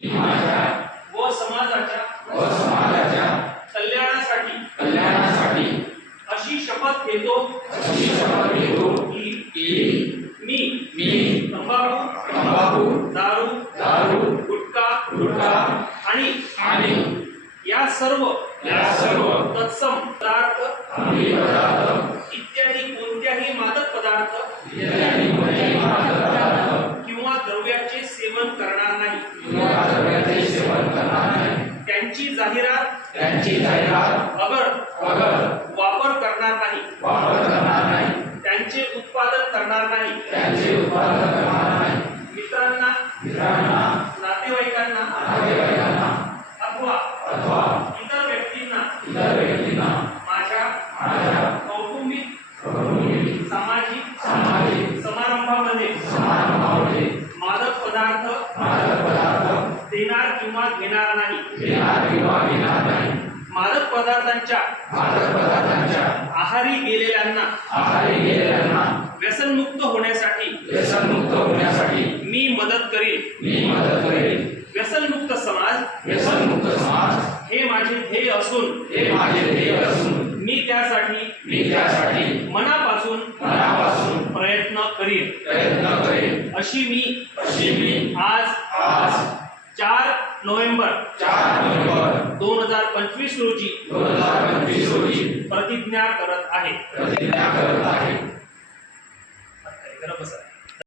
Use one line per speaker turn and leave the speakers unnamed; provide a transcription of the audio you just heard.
माझ्या
व समाजाच्या
व समाजाच्या
कल्याणासाठी
कल्याणासाठी
अशी शपथ घेतो
अशी शपथ घेतो
की
की
मी
मी
तंबाखू
तंबाखू
दारू
दारू
गुटखा
गुटखा
आणि
आणि
या सर्व
या सर्व
तत्सम पदार्थ इत्यादी कोणत्याही मादक पदार्थ
इत्यादी कोणत्याही मादक पदार्थ
किंवा द्रव्याचे सेवन करणार नाही.
द्रव्याचे सेवन करणार नाही.
त्यांची जाहिरात
त्यांची जाहिरात
अगर
अगर
वापर करणार नाही.
वापर करणार नाही.
त्यांचे उत्पादन करणार नाही.
त्यांचे उत्पादन
किंवा घेणार नाही. मादक पदार्थांच्या आहारी गेलेल्यांना
आहारी गेलेल्यांना
व्यसनमुक्त होण्यासाठी
व्यसनमुक्त होण्यासाठी
मी मदत करीन.
मी मदत करेन.
व्यसनमुक्त समाज
व्यसनमुक्त समाज
हे माझे ध्येय असून
हे माझे ध्येय असून
मी त्यासाठी
मी त्यासाठी
मनापासून
मनापासून
प्रयत्न करीन.
प्रयत्न करेन.
अशी मी
अशी मी
आज नोव्हेंबर.
चार नोव्हेंबर
दोन हजार पंचवीस रोजी
दोन हजार पंचवीस रोजी
प्रतिज्ञा करत आहे.
प्रतिज्ञा करत आहे.